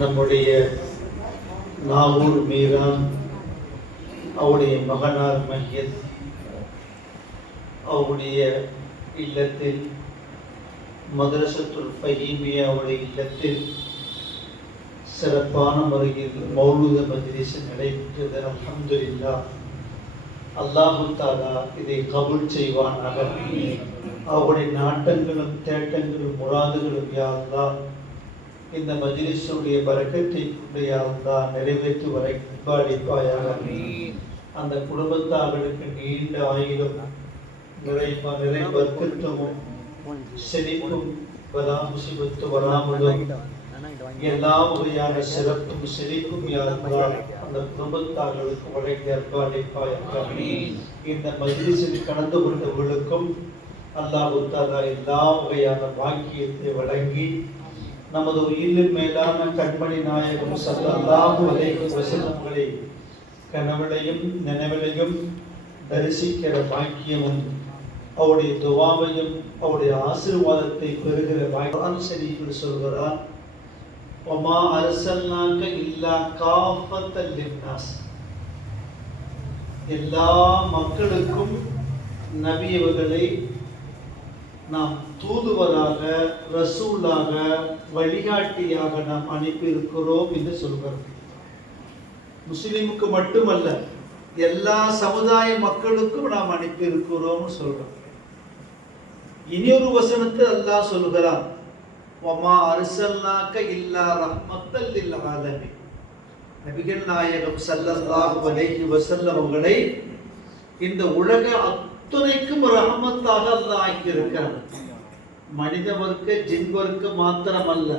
நம்முடைய நாகூர் மீரான் அவருடைய மகனார் மையத் அவருடைய இல்லத்தில் மதரசத்துல் ஃபஹீமியா அவருடைய இல்லத்தில் சிறப்பான முறையில் மௌலூத மஜ்லிஸ் நடைபெற்றது. அல்ஹம்துலில்லாஹ். அல்லாஹு தஆலா இதை கபூல் செய்வானாக. அவருடைய நாட்டங்களும் தேட்டங்களும் முராதுகளும் யா அல்லாஹ் இந்த மஜ்லிஸுடைய பரக்கத்தை கொண்டு யா அல்லாஹ் நிறைவேற்றி வரை அளிப்பாயாக. அந்த குடும்பத்தார்களுக்கு நீண்ட ஆயுளும் நிறை பர்க்கத்தும் செழிப்பும் முசிபத்து வராமலும் எல்லா வகையான சிறப்பும் செழிப்பும் யா அல்லாஹ் அந்த குடும்பத்தார்களுக்கு வழங்கி அளிப்பாயாக. இந்த மஜ்லிஸில் கலந்து கொண்டவர்களுக்கும் அல்லாஹ் தஆலா எல்லா வகையான பாக்கியத்தை வழங்கி நமது உயிரின் மேலான கண்மணி நாயகம் ஸல்லல்லாஹு அலைஹி வஸல்லம்களை கனவிலையும் நினைவிலையும் தரிசிக்கிற பாக்கியமும் அவருடைய துவாவையும் அவருடைய ஆசீர்வாதத்தை பெறுகிற பாக்கியம் ஷரீஃபில் சொல்கிறார், வமா அர்ஸல்னாக இல்லா காஃபத்தல் லின்னாஸ். எல்லா மக்களுக்கும் நபி அவர்களை நாம் தூதுவராக ரசூலாக வழிகாட்டியாக நாம் அனுப்பி இருக்கிறோம் என்று சொல்கிறோம். முஸ்லிமுக்கு மட்டுமல்ல, எல்லா சமுதாய மக்களுக்கும் நாம் அனுப்பி இருக்கிறோம் சொல்றோம். இனியொரு வசனத்தை அல்லாஹ் சொல்கிறான், வமா அர்ஸல்னாக இல்லா ரஹ்மத்தல் லில் ஆலமீன். நபிகள் நாயகம் ஸல்லல்லாஹு அலைஹி வஸல்லம் அவர்களை இந்த உலக அத்துணைக்கும் ரஹமத்தாக அல்லாஹ் ஆக்கியிருக்கிறார். மனித வர்க்க ஜின் வர்க்க மாத்திரமல்ல,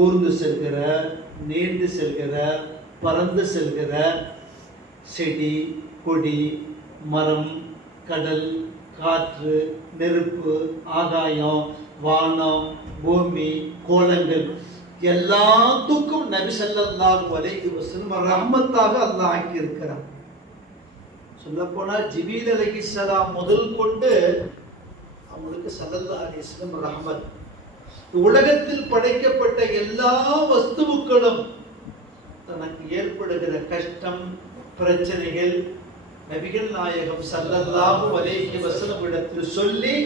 ஊர்ந்து செல்கிற, நீண்டு செல்கிற, பறந்து செல்கிற செடி கொடி மரம் கடல் காற்று நெருப்பு ஆகாயம் வானம் பூமி கோலங்கள் எல்லாத்துக்கும் நபி ஸல்லல்லாஹு அலைஹி வஸல்லம் ரஹ்மத்தாக அல்லாஹ் ஆக்கி இருக்கிறார். சொல்லப்போனால் ஜிபீல் அலைஹிஸ்ஸலாம் முதல் கொண்டு அவங்களுக்கு ஸல்லல்லாஹு அலைஹி வஸல்லம் ரஹ்மத். உலகத்தில் படைக்கப்பட்ட எல்லா வஸ்துக்களும் தனக்கு ஏற்படுகிற கஷ்டம் பிரச்சனைகள் நபிகள் நாயகம் ஸல்லல்லாஹு அலைஹி வஸல்லம் இடத்தில் சொல்லி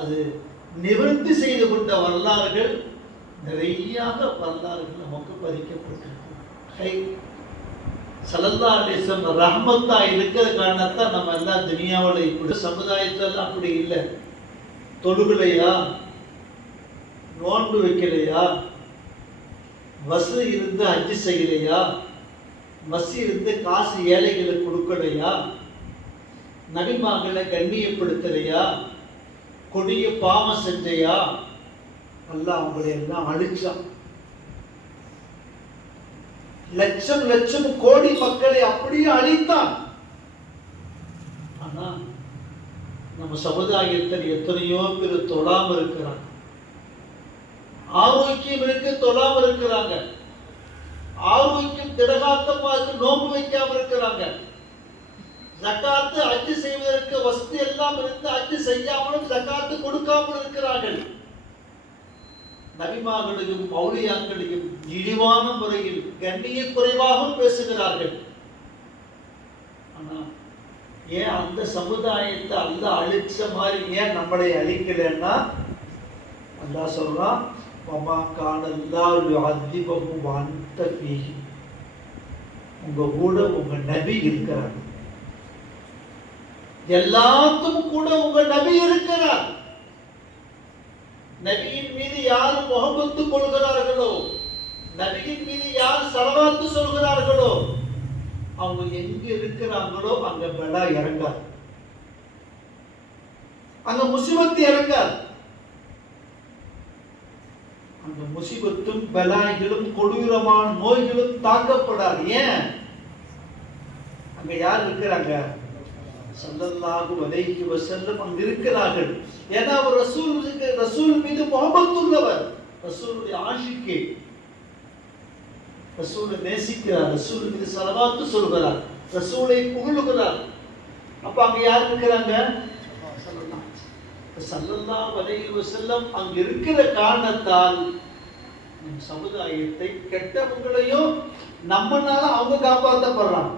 அது நிவர்த்தி செய்து கொண்ட வரலாறுகள் நிறைய வரலாறுகள் நமக்கு பதிக்கப்பட்டிருக்கு. ஸல்லல்லாஹு அலைஹி வஸல்லம் ரஹ்மத்தா இருக்கிற காரணத்தால் நம்ம எல்லாம் துனியாவில் இப்படி சமுதாயத்தில் அப்படி இல்லை. தொழுகலையா, நோன்பு வைக்கலையா, வசதி இருந்து ஹஜ் செய்யலையா, வசி இருந்து காசு ஏழைகளுக்கு கொடுக்கலையா, நபிமார்களை கண்ணியப்படுத்தலையா, கொடிய பாவம் செஞ்சையா, அல்லாஹ் அவங்களை எல்லாம் அழிச்சான். லட்சம் லட்சம் கோடி மக்களை அப்படியே அழித்தான். ஆனா நம்ம சமுதாயத்தில் எத்தனையோ பேர் தொழாம இருக்கிறாங்க. ஆரோக்கியம் இருக்கு, தொழாம இருக்கிறாங்க. ஆரோக்கியம் திடகாத்தமா இருக்கு, நோன்பு வைக்காம இருக்கிறாங்க. ஜகாத்து ஹஜ் செய்வதற்கு வசதி எல்லாம் இருந்து ஹஜ் செய்யாமலும் ஜகாத்து கொடுக்காமல் இருக்கிறார்கள். நபிமார்களையும் மௌலியாக்களையும் இழிவான முறையில் கண்ணிய குறைவாக பேசுகிறார்கள். ஆனா ஏன் அந்த சமுதாயத்தை அல்லாஹ் அழிச்ச மாதிரி ஏன் நம்மளை அழிக்கலன்னா, அல்லாஹ் சொல்றான், வமா கானல்லாஹு யுஅذிபஹும் வஅன்த ஃபீஹி. உங்க கூட உங்க நபி இருக்கிறார். எல்லாத்துக்கும் கூட உங்க நபி இருக்கிறார். நபியின் மீது யார் முஹப்பத்து கொள்கிறார்களோ, நபியின் மீது யார் ஸலவாத்து சொல்கிறார்களோ, அவங்க எங்க இருக்கிறாங்களோ அங்க பலா இறங்காது, அங்க முசிபத்து இறங்காது. அந்த முசிபத்தும் பலாய்களும் கொடூரமான நோய்களும் தாக்கப்படாது. ஏன்? அங்க யார் இருக்கிறாங்க? ஸல்லல்லாஹு அலைஹி வஸல்லம் அங்க இருக்கிறார்கள். ஏன்னா அவர் ரசூல் மீது முஹப்பத் உள்ளவர், ரசூலுடைய ஆஷிக், ரசூலை நேசிக்கிறார், ரசூல் மீது ஸலவாத்து சொல்கிறார், ரசூலை புகழுகிறார். அப்ப அங்க யார் இருக்கிறாங்க? ஸல்லல்லாஹு அலைஹி வஸல்லம் அங்க இருக்கிற காரணத்தால் சமுதாயத்தை கெட்டவங்களையும் நம்மனால அவங்க காப்பாற்றப்படுறாங்க.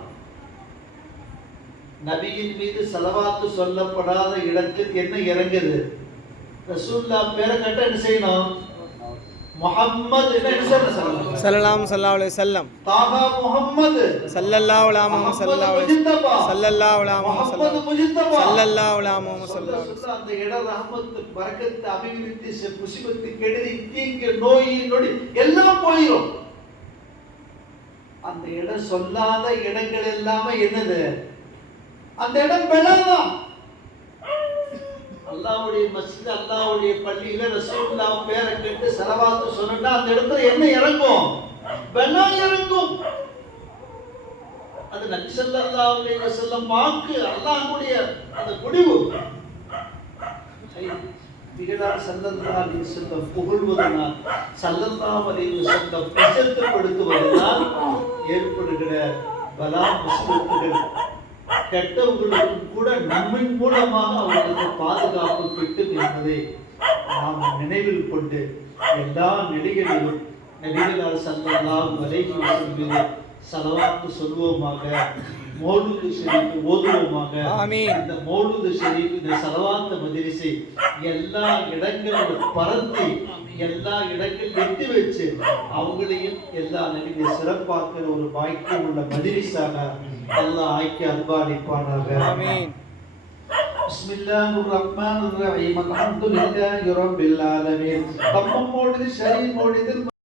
நபியின் மீது ஸலவாத்து சொல்லப்படாத இடத்தில் என்ன இறங்குது? ரசூலுல்லாஹ் பேரை கட்ட என்ன செய்யணும்? முஹம்மது என்ன சொல்லணும்? ஸல்லல்லாஹு அலைஹி வஸல்லம். தாஹா முஹம்மது ஸல்லல்லாஹு அலைஹி வஸல்லம். ஸல்லல்லாஹு அலைஹி வஸல்லம். ஸல்லல்லாஹு அலைஹி வஸல்லம். ஸல்லல்லாஹு அலைஹி வஸல்லம். அந்த இடம் ரஹ்மத் பரக்கத் அபிவிருத்தி முசிபத்து கெடுதி தீங்கு நோய் நொடி எல்லாம் போயிடும். அந்த இடம் சொல்லாத இடங்கள் எல்லாமே என்னது? அந்த இடம் பெலாதான். அல்லாஹ்வுடைய மஸ்ஜித் அல்லாஹ்வுடைய பள்ளியில ரசூலுல்லாஹ் பேரை கேட்டு ஸலவாத்து சொன்னா அந்த இடத்துல என்ன இறங்கும்? பெலா இறங்கும். அது நபி ஸல்லல்லாஹு அலைஹி வஸல்லம் வாக்கு, அல்லாஹ்வுடைய அந்த முடிவு. பிகதார் ஸல்லல்லாஹு அலைஹி வஸல்லம் புகழ்வதனால், ஸல்லல்லாஹு அலைஹி வஸல்லம் பிரசித்தப்படுத்துவதனால் ஏற்படுகிற பலா முஸ்லிம்கள் கெட்டவர்களுக்கும் கூட நம்மின் மூலமாக அவர்களுக்கு பாதுகாப்பு கிட்டும் என்பதை நாம் நினைவில் கொண்டு எல்லா நிலைகளிலும் நபிகள் ஸல்லல்லாஹு அலைஹி வஸல்லம் ஸலவாத்து சொல்வோமாக, மௌலூது ஷரீஃப் ஓதுவோமாக. இந்த மௌலூது ஷரீஃப், இந்த ஸலவாத்து மஜ்லிஸை எல்லா இடங்களிலும் பரத்தி எல்லா இடங்களிலும் எட்டி வச்சு அவங்களையும் எல்லா நிலையிலும் சிறப்பாக்குற ஒரு பாக்கியம் உள்ள மஜ்லிஸாக அல்லாஹ் ஆக்கி அன்பாளிப்பானாக. ஆமீன். பிஸ்மில்லாஹிர் ரஹ்மானிர் ரஹீம். அல்ஹம்துலில்லாஹி ரப்பில் ஆலமீன். தம்ம மௌலிது ஷரீஃப் மௌலிது